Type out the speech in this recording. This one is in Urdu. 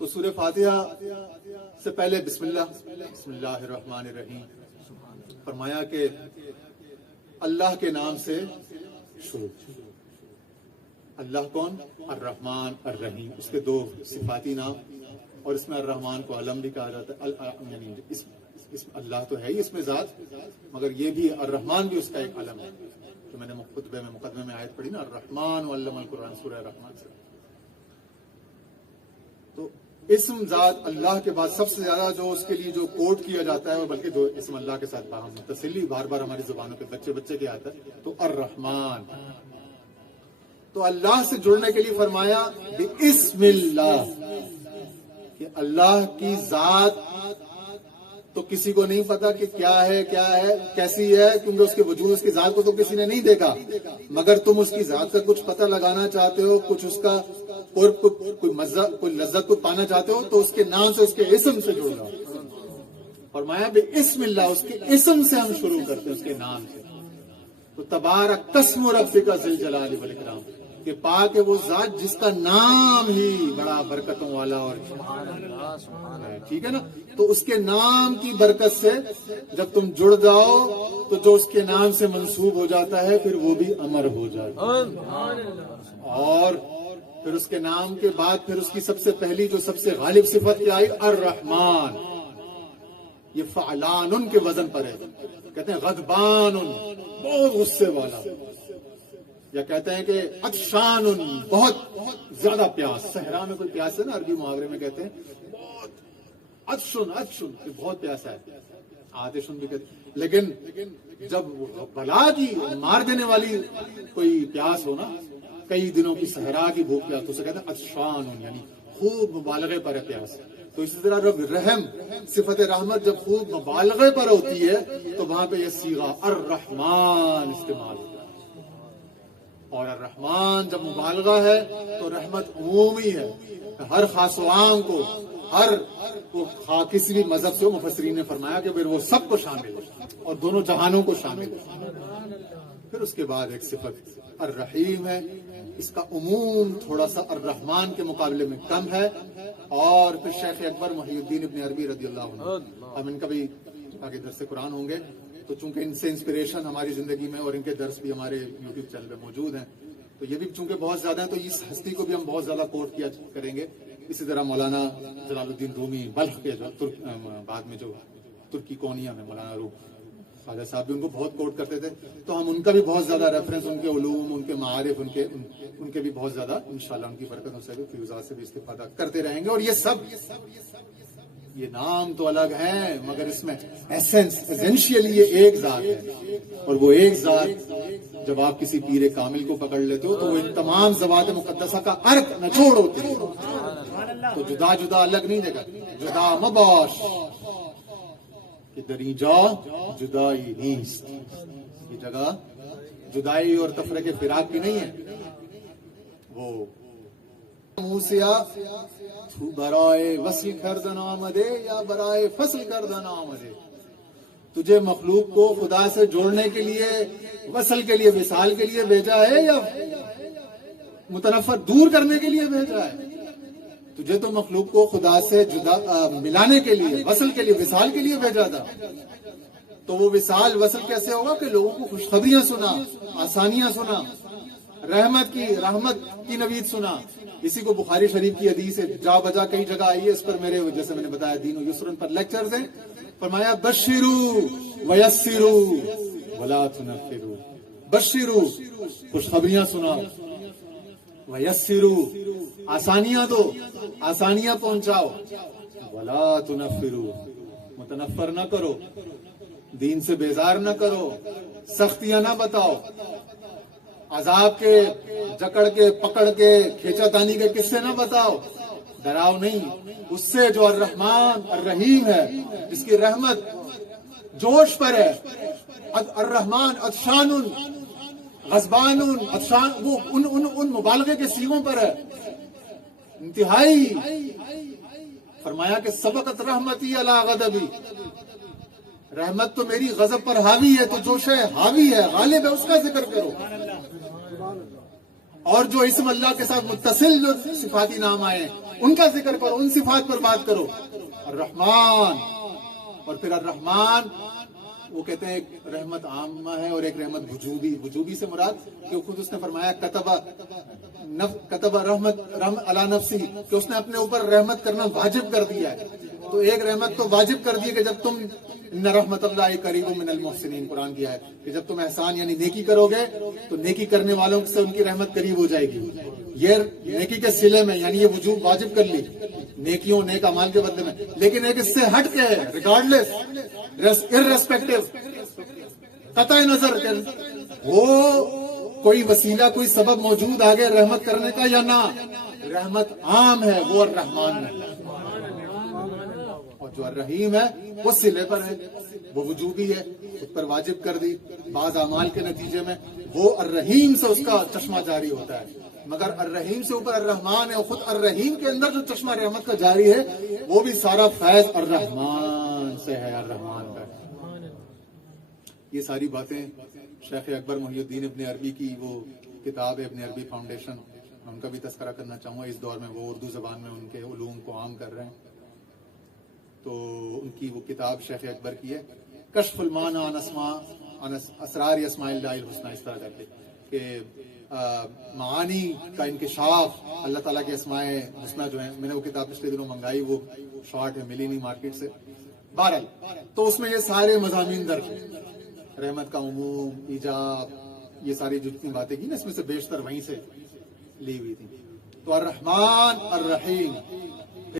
تو سورہ فاتحہ سے پہلے بسم اللہ الرحمن الرحیم فرمایا کہ اللہ کے نام سے شروع. اللہ کون؟ الرحمن الرحیم. اس کے دو صفاتی نام، اور اس میں الرحمن کو علم بھی کہا جاتا ہے. یعنی اسم اللہ تو ہے ہی اس میں ذات، مگر یہ بھی الرحمن بھی اس کا ایک علم ہے. تو میں نے خطبے میں مقدمے میں آیت پڑھی نا، الرحمن علم القرآن، سورہ الرحمن سے. تو اسم ذات اللہ کے بعد سب سے زیادہ جو اس کے لیے جو کوٹ کیا جاتا ہے، بلکہ جو اسم اللہ کے ساتھ باہم متصلی بار بار ہماری زبانوں پہ بچے کے آتا ہے، تو الرحمن. تو اللہ سے جڑنے کے لیے فرمایا بسم اللہ، کہ اللہ کی ذات تو کسی کو نہیں پتا کہ کیا ہے کیسی ہے، کیونکہ اس کے وجود، اس کی ذات کو تو کسی نے نہیں دیکھا، مگر تم اس کی ذات کا کچھ پتہ لگانا چاہتے ہو، کچھ اس کا قرب، کوئی مزہ، کوئی لذت کو پانا چاہتے ہو، تو اس کے نام سے، اس کے اسم سے جڑ جاؤ. فرمایا بسم اللہ، اس کے اسم سے ہم شروع کرتے ہیں، اس کے نام سے. تو تبارک اسم ربک ذی الجلال والاکرام، کہ پاک ہے وہ ذات جس کا نام ہی بڑا برکتوں والا اور ٹھیک ہے نا. تو اس کے نام کی برکت سے جب تم جڑ جاؤ تو جو اس کے نام سے منسوب ہو جاتا ہے پھر وہ بھی امر ہو جاتا ہے. اور پھر اس کے نام کے بعد پھر اس کی سب سے پہلی جو سب سے غالب صفت کیا آئی؟ الرحمن. یہ فعلان کے وزن پر ہے. کہتے ہیں غضبان، بہت غصے والا، یا کہتے ہیں کہ عطشان، بہت زیادہ پیاس. صحرا میں کوئی پیاس ہے نا، عربی محاورے میں کہتے ہیں بہت عطشن، بہت پیاسا ہے. آتشن بھی کہتے ہیں. لیکن جب بلا کی مار دینے والی کوئی پیاس ہو نا، کئی دنوں کی صحرا کی بھوک پیاس، تو اسے کہتے ہیں عطشان، یعنی خوب مبالغے پر ہے پیاس. تو اسی طرح جب رحم، صفت رحمت جب خوب مبالغے پر ہوتی ہے تو وہاں پہ یہ صیغہ الرحمن استعمال ہوتا ہے. اور الرحمن جب مبالغہ ہے تو رحمت عمومی ہے، ہر خاص و عام کو، ہر کسی بھی مذہب سے. مفسرین نے فرمایا کہ پھر وہ سب کو شامل ہے اور دونوں جہانوں کو شامل ہے. پھر اس کے بعد ایک صفت الرحیم ہے. اس کا عموم تھوڑا سا الرحمن کے مقابلے میں کم ہے. اور پھر شیخ اکبر محی الدین ابن عربی رضی اللہ عنہ، ہم ان کا بھی آگے درس قرآن ہوں گے، تو چونکہ ان سے انسپریشن ہماری زندگی میں، اور ان کے درس بھی ہمارے یوٹیوب چینل پہ موجود ہیں، تو یہ بھی چونکہ بہت زیادہ ہیں، تو اس ہستی کو بھی ہم بہت زیادہ کوٹ کیا کریں گے. اسی طرح مولانا جلال الدین رومی بلخ کے بعد میں جو ترکی کونیا میں مولانا روم خواجہ صاحب بھی ان کو بہت کوٹ کرتے تھے. تو ہم ان کا بھی بہت زیادہ ریفرنس، ان کے علوم، ان کے معارف، ان کے بھی بہت زیادہ انشاءاللہ ان کی برکتوں سے بھی، فیوزات سے بھی استفادہ کرتے رہیں گے. اور یہ سب یہ نام تو الگ ہیں، مگر اس میں ایسنشیلی یہ ایک ذات ہے. اور وہ ایک ذات جب آپ کسی پیر کامل کو پکڑ لیتے ہو تو وہ ان تمام ذوات مقدسہ کا ارک نچوڑ ہوتے ہیں. تو جدا جدا الگ نہیں دیکھا، جدا مباش کہ دری جا جدائی نیست. یہ جگہ جدائی اور تفرقے فراق کی نہیں ہے. وہ موسیا تو برائے وصل کردن آمدے یا برائے فصل کردن آمدے. تجھے مخلوق کو خدا سے جوڑنے کے لیے، وصل کے لیے، وصال کے لیے بھیجا ہے، یا متنفر دور کرنے کے لیے بھیجا ہے؟ تجھے تو مخلوق کو خدا سے جدا ملانے کے لیے، وصل کے لیے، وصال کے لیے بھیجا تھا. تو وہ وصال وصل کیسے ہوگا کہ لوگوں کو خوشخبریاں سنا، آسانیاں سنا، رحمت کی نوید سنا. اسی کو بخاری شریف کی حدیث ہے، جا بجا کئی جگہ آئی ہے. اس پر میرے جیسے میں نے بتایا دین و یسرن پر لیکچرز ہیں. فرمایا بشرو ویسرو ولا تنفرو. بشرو خوشخبریاں سناؤ، ویسرو آسانیاں دو، آسانیاں پہنچاؤ، ولا تنفرو متنفر نہ کرو، دین سے بیزار نہ کرو، سختیاں نہ بتاؤ، عذاب کے جکڑ کے پکڑ کے کھینچا تانی کے قصے نہ بتاؤ. ڈراؤ نہیں اس سے جو الرحمن الرحیم ہے، جس کی رحمت جوش پر ہے. الرحمن عطشان غضبان عطشان، وہ ان مبالغے کے سیغوں پر ہے انتہائی. فرمایا کہ سبقت رحمتی علی غضبی، رحمت تو میری غضب پر حاوی ہے. تو جو شے حاوی ہے، غالب ہے، اس کا ذکر کرو. اور جو اسم اللہ کے ساتھ متصل جو صفاتی نام آئے ہیں ان کا ذکر کرو، ان صفات پر بات کرو. الرحمن، اور پھر الرحمن وہ کہتے ہیں ایک رحمت عامہ ہے اور ایک رحمت وجوبی. وجوبی سے مراد کہ خود اس نے فرمایا کتب رحمت علی نفسی، کہ اس نے اپنے اوپر رحمت کرنا واجب کر دیا ہے. تو ایک رحمت تو واجب کر دی کہ جب تم ان رحمت اللہ قریب من المحسنین، قرآن کی ہے کہ جب تم احسان یعنی نیکی کرو گے تو نیکی کرنے والوں سے ان کی رحمت قریب ہو جائے گی. یہ نیکی کے صلے میں یعنی یہ وجوب واجب کر لی نیکیوں نیک اعمال کے بدلے میں. لیکن ایک اس سے ہٹ کے ہے ریگارڈلیس ارریسپیکٹو، قطع نظر کہ وہ کوئی وسیلہ کوئی سبب موجود آگے رحمت کرنے کا یا نہ، رحمت عام ہے وہ الرحمن ہے. اور جو الرحیم ہے وہ صلے پر ہے، وہ وجوبی ہے، اس پر واجب کر دی بعض اعمال کے نتیجے میں، وہ الرحیم سے اس کا چشمہ جاری ہوتا ہے. مگر الرحیم سے اوپر الرحمن ہے، اور خود الرحیم کے اندر جو چشمہ رحمت کا جاری ہے وہ بھی سارا فیض الرحمن سے ہے، الرحمن کا. یہ ساری باتیں شیخ اکبر محی الدین ابن عربی کی وہ کتاب ہے ابن عربی فاؤنڈیشن، میں ان کا بھی تذکرہ کرنا چاہوں گا. اس دور میں وہ اردو زبان میں ان کے علوم کو عام کر رہے ہیں. تو ان کی وہ کتاب شیخ اکبر کی ہے کشف المعنی عن اسرار اسماء اللہ الحسنی، اس طرح کرتے کہ معانی کا انکشاف اللہ تعالیٰ کے اسماء حسنی جو ہیں. میں نے وہ کتاب پچھلے دنوں منگائی، وہ شارٹ ہے، ملی نہیں مارکیٹ سے. بہرحال تو اس میں یہ سارے مضامین درج ہیں، رحمت کا عموم، ایجاب، یہ ساری جتنی باتیں کی نا اس میں سے بیشتر وہیں سے لی ہوئی تھی. تو الرحمن الرحیم